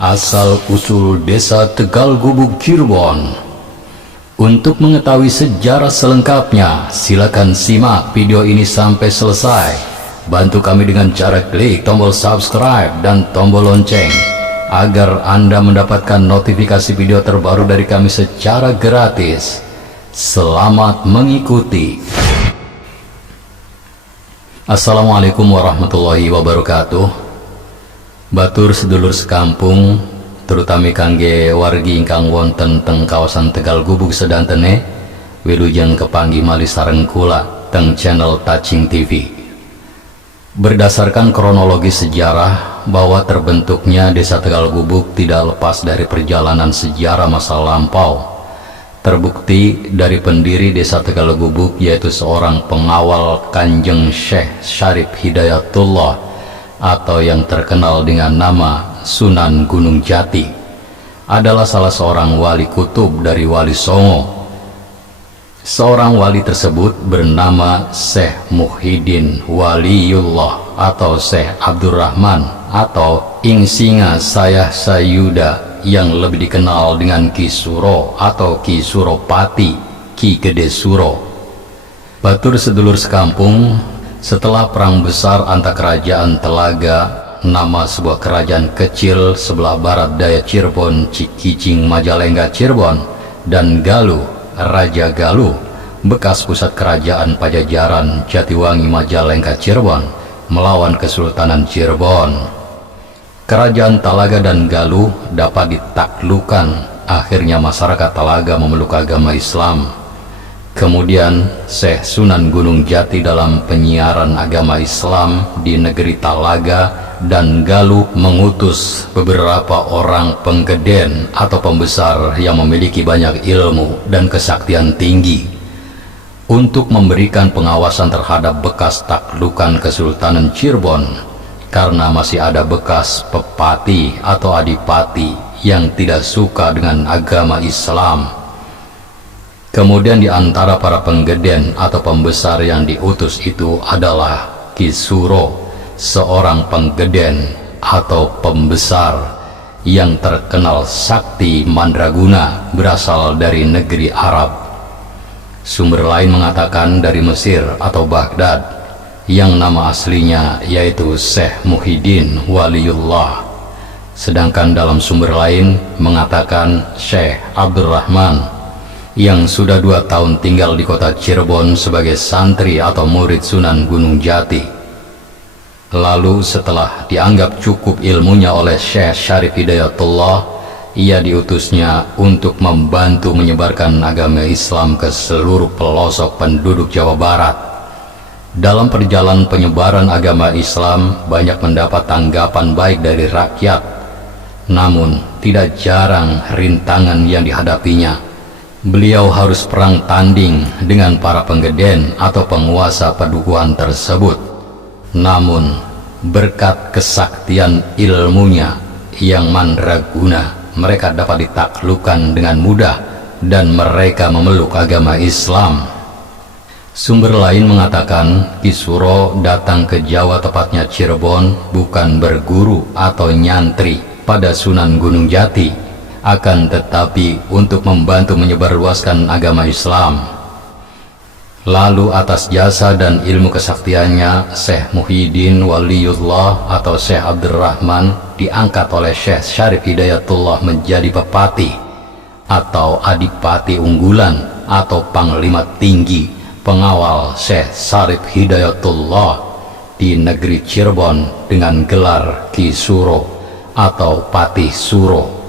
Asal-usul Desa Tegal Gubuk Cirebon. Untuk mengetahui sejarah selengkapnya, silakan simak video ini sampai selesai. Bantu kami dengan cara klik tombol subscribe dan tombol lonceng agar Anda mendapatkan notifikasi video terbaru dari kami secara gratis. Selamat mengikuti. Assalamualaikum warahmatullahi wabarakatuh. Batur sedulur sekampung, terutama kangge wargi ingkang wonten teng kawasan Tegal Gubuk sedantene, wilujeng kepanggih malih sareng kula teng channel Touching TV. Berdasarkan kronologi sejarah bahwa terbentuknya Desa Tegal Gubuk tidak lepas dari perjalanan sejarah masa lampau. Terbukti dari pendiri Desa Tegal Gubuk, yaitu seorang pengawal Kanjeng Syekh Syarif Hidayatullah atau yang terkenal dengan nama Sunan Gunung Jati, adalah salah seorang wali kutub dari Wali Songo. Seorang wali tersebut bernama Syekh Muhyiddin Waliullah atau Syekh Abdurrahman atau Ingsinga Sayah Sayuda, yang lebih dikenal dengan Ki Suro atau Ki Suropati, Ki Gede Suro. Batur sedulur sekampung, setelah perang besar antar kerajaan Telaga, nama sebuah kerajaan kecil sebelah barat daya Cirebon, Cikicing Majalengka Cirebon, dan Galuh, Raja Galuh, bekas pusat kerajaan Pajajaran Jatiwangi Majalengka Cirebon, melawan Kesultanan Cirebon. Kerajaan Talaga dan Galuh dapat ditaklukkan. Akhirnya masyarakat Talaga memeluk agama Islam. Kemudian Syekh Sunan Gunung Jati dalam penyiaran agama Islam di negeri Talaga dan Galuh mengutus beberapa orang penggeden atau pembesar yang memiliki banyak ilmu dan kesaktian tinggi untuk memberikan pengawasan terhadap bekas taklukan Kesultanan Cirebon, karena masih ada bekas pepati atau adipati yang tidak suka dengan agama Islam. Kemudian di antara para penggeden atau pembesar yang diutus itu adalah Ki Suro, seorang penggeden atau pembesar yang terkenal sakti mandraguna, berasal dari negeri Arab. Sumber lain mengatakan dari Mesir atau Baghdad, yang nama aslinya yaitu Syekh Muhyiddin Waliullah. Sedangkan dalam sumber lain mengatakan Syekh Abdurrahman, yang sudah 2 tahun tinggal di kota Cirebon sebagai santri atau murid Sunan Gunung Jati. Lalu setelah dianggap cukup ilmunya oleh Syekh Syarif Hidayatullah, ia diutusnya untuk membantu menyebarkan agama Islam ke seluruh pelosok penduduk Jawa Barat. Dalam perjalanan penyebaran agama Islam, banyak mendapat tanggapan baik dari rakyat. Namun tidak jarang rintangan yang dihadapinya. Beliau harus perang tanding dengan para penggeden atau penguasa padukuhan tersebut. Namun berkat kesaktian ilmunya yang mandraguna, mereka dapat ditaklukkan dengan mudah dan mereka memeluk agama Islam. Sumber lain mengatakan Ki Suro datang ke Jawa, tepatnya Cirebon, bukan berguru atau nyantri pada Sunan Gunung Jati, akan tetapi untuk membantu menyebarluaskan agama Islam. Lalu atas jasa dan ilmu kesaktiannya, Syekh Muhyiddin Waliullah atau Syekh Abdurrahman diangkat oleh Syekh Syarif Hidayatullah menjadi pepati atau adipati unggulan atau panglima tinggi pengawal Syekh Syarif Hidayatullah di negeri Cirebon dengan gelar Ki Suro atau Patih Suro.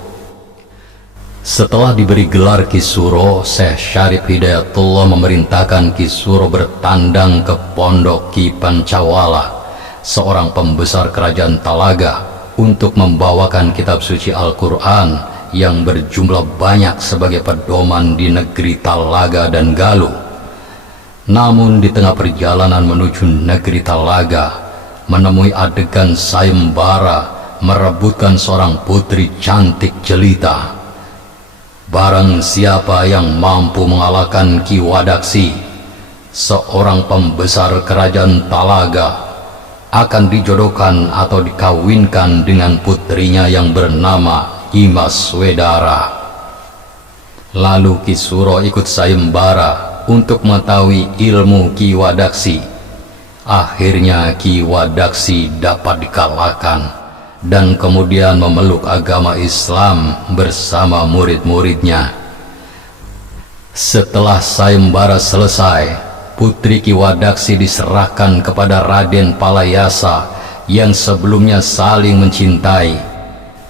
Setelah diberi gelar Ki Suro, Syekh Syarif Hidayatullah memerintahkan Ki Suro bertandang ke Pondok Ki Pancawala, seorang pembesar kerajaan Talaga, untuk membawakan kitab suci Al-Quran yang berjumlah banyak sebagai pedoman di negeri Talaga dan Galuh. Namun di tengah perjalanan menuju negeri Talaga, menemui adegan sayembara merebutkan seorang putri cantik jelita. Barang siapa yang mampu mengalahkan Ki Wadaksi, seorang pembesar kerajaan Talaga, akan dijodohkan atau dikawinkan dengan putrinya yang bernama Nyimas Wedara. Lalu Ki Suro ikut sayembara untuk mengetahui ilmu Ki Wadaksi. Akhirnya Ki Wadaksi dapat dikalahkan dan kemudian memeluk agama Islam bersama murid-muridnya. Setelah sayembara selesai, putri Ki Wadaksi diserahkan kepada Raden Palayasa yang sebelumnya saling mencintai.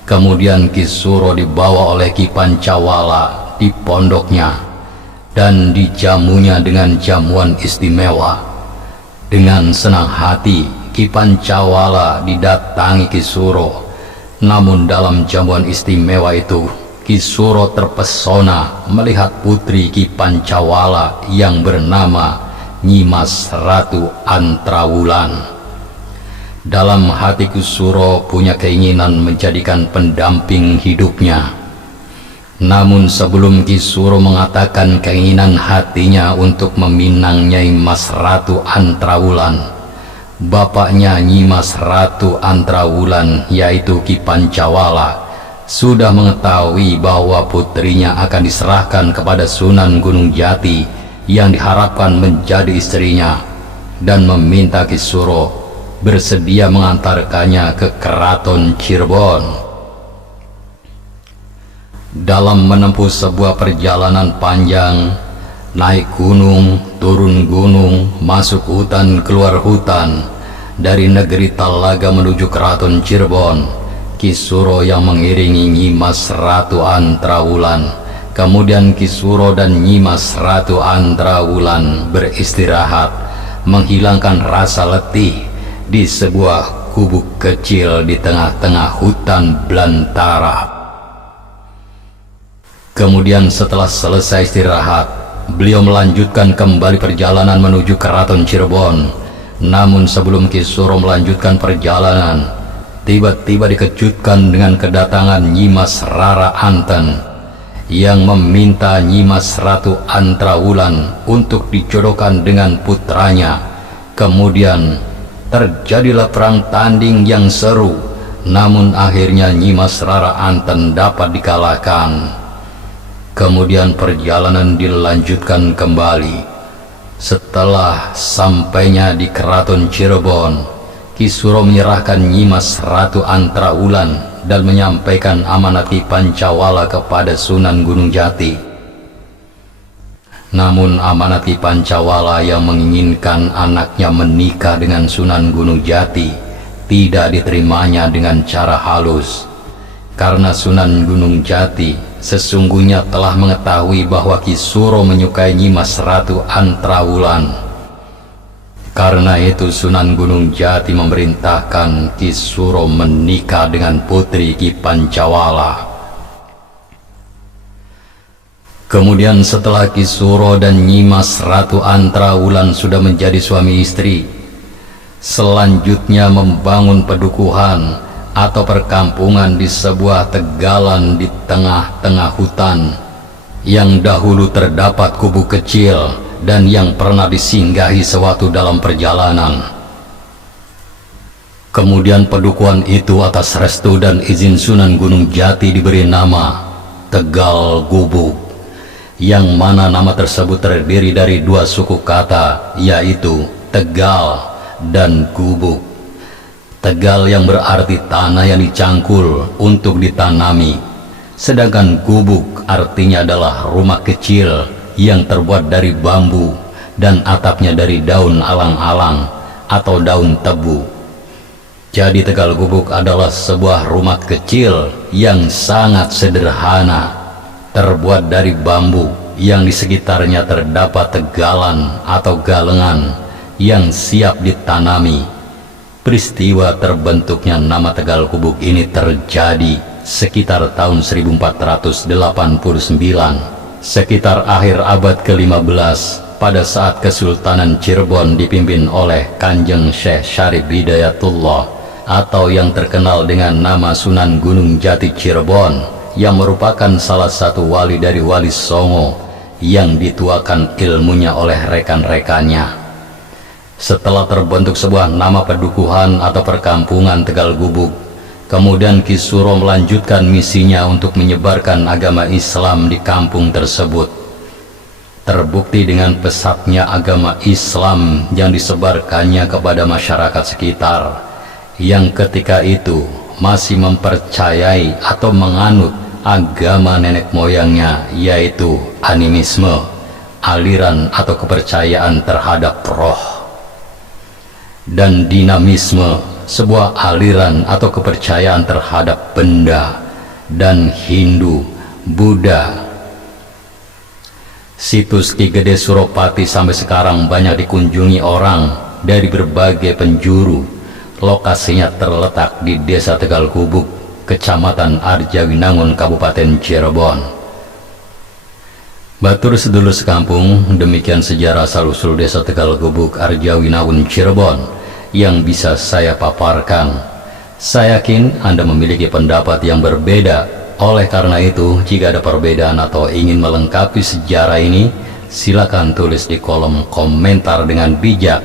Kemudian Ki Suro dibawa oleh Ki Pancawala di pondoknya dan dijamunya dengan jamuan istimewa. Dengan senang hati Ki Pancawala didatangi Ki Suro, namun dalam jamuan istimewa itu Ki Suro terpesona melihat putri Ki Pancawala yang bernama Nyimas Ratu Antrawulan. Dalam hati Ki Suro punya keinginan menjadikan pendamping hidupnya. Namun sebelum Ki Suro mengatakan keinginan hatinya untuk meminang Nyai Mas Ratu Antrawulan, bapaknya Nyimas Ratu Antrawulan yaitu Ki Pancawala sudah mengetahui bahwa putrinya akan diserahkan kepada Sunan Gunung Jati yang diharapkan menjadi istrinya, dan meminta Ki Suro bersedia mengantarkannya ke Keraton Cirebon. Dalam menempuh sebuah perjalanan panjang, naik gunung, turun gunung, masuk hutan, keluar hutan, dari negeri Talaga menuju Keraton Cirebon, Ki Suro yang mengiringi Nyimas Ratu Antrawulan. Kemudian Ki Suro dan Nyimas Ratu Antrawulan beristirahat, menghilangkan rasa letih di sebuah gubuk kecil di tengah-tengah hutan belantara. Kemudian setelah selesai istirahat, beliau melanjutkan kembali perjalanan menuju Keraton Cirebon. Namun sebelum Ki Suro melanjutkan perjalanan, tiba-tiba dikejutkan dengan kedatangan Nyimas Rara Anten yang meminta Nyimas Ratu Antrawulan untuk dijodohkan dengan putranya. Kemudian terjadilah perang tanding yang seru, namun akhirnya Nyimas Rara Anten dapat dikalahkan. Kemudian perjalanan dilanjutkan kembali. Setelah sampainya di Keraton Cirebon, Ki Suro menyerahkan Nyimas Ratu Antrawulan dan menyampaikan amanat Ki Pancawala kepada Sunan Gunung Jati. Namun amanat Ki Pancawala yang menginginkan anaknya menikah dengan Sunan Gunung Jati tidak diterimanya dengan cara halus, karena Sunan Gunung Jati sesungguhnya telah mengetahui bahwa Ki Suro menyukai Nyimas Ratu Antrawulan. Karena itu Sunan Gunung Jati memerintahkan Ki Suro menikah dengan putri Ki Pancawala. Kemudian setelah Ki Suro dan Nyimas Ratu Antrawulan sudah menjadi suami istri, selanjutnya membangun pedukuhan atau perkampungan di sebuah tegalan di tengah-tengah hutan yang dahulu terdapat kubu kecil dan yang pernah disinggahi sewaktu dalam perjalanan. Kemudian pedukuhan itu atas restu dan izin Sunan Gunung Jati diberi nama Tegal Gubuk, yang mana nama tersebut terdiri dari dua suku kata, yaitu Tegal dan Gubuk. Tegal yang berarti tanah yang dicangkul untuk ditanami, sedangkan gubuk artinya adalah rumah kecil yang terbuat dari bambu dan atapnya dari daun alang-alang atau daun tebu. Jadi Tegal Gubuk adalah sebuah rumah kecil yang sangat sederhana, terbuat dari bambu yang di sekitarnya terdapat tegalan atau galengan yang siap ditanami. Peristiwa terbentuknya nama Tegal Gubuk ini terjadi sekitar tahun 1489, sekitar akhir abad ke-15, pada saat Kesultanan Cirebon dipimpin oleh Kanjeng Syekh Syarif Hidayatullah atau yang terkenal dengan nama Sunan Gunung Jati Cirebon, yang merupakan salah satu wali dari Wali Songo yang dituakan ilmunya oleh rekan-rekannya. Setelah terbentuk sebuah nama pedukuhan atau perkampungan Tegal Gubuk, kemudian Ki Suro melanjutkan misinya untuk menyebarkan agama Islam di kampung tersebut. Terbukti dengan pesatnya agama Islam yang disebarkannya kepada masyarakat sekitar, yang ketika itu masih mempercayai atau menganut agama nenek moyangnya, yaitu animisme, aliran atau kepercayaan terhadap roh, dan dinamisme, sebuah aliran atau kepercayaan terhadap benda, dan Hindu, Buddha. Situs Ki Gede Suropati sampai sekarang banyak dikunjungi orang dari berbagai penjuru. Lokasinya terletak di Desa Tegal Gubuk, Kecamatan Arjawinangun, Kabupaten Cirebon. Batur sedulur sekampung, demikian sejarah asal-usul Desa Tegal Gubuk, Arjawinangun, Cirebon yang bisa saya paparkan. Saya yakin Anda memiliki pendapat yang berbeda. Oleh karena itu, jika ada perbedaan atau ingin melengkapi sejarah ini, silakan tulis di kolom komentar dengan bijak.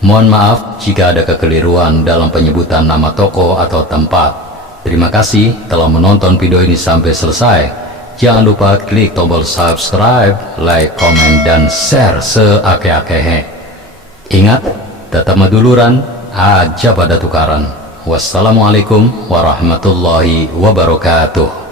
Mohon maaf jika ada kekeliruan dalam penyebutan nama toko atau tempat. Terima kasih telah menonton video ini sampai selesai. Jangan lupa klik tombol subscribe, like, komen, dan share seake-akehe. Ingat, tetap maduluran, aja pada tukaran. Wassalamualaikum warahmatullahi wabarakatuh.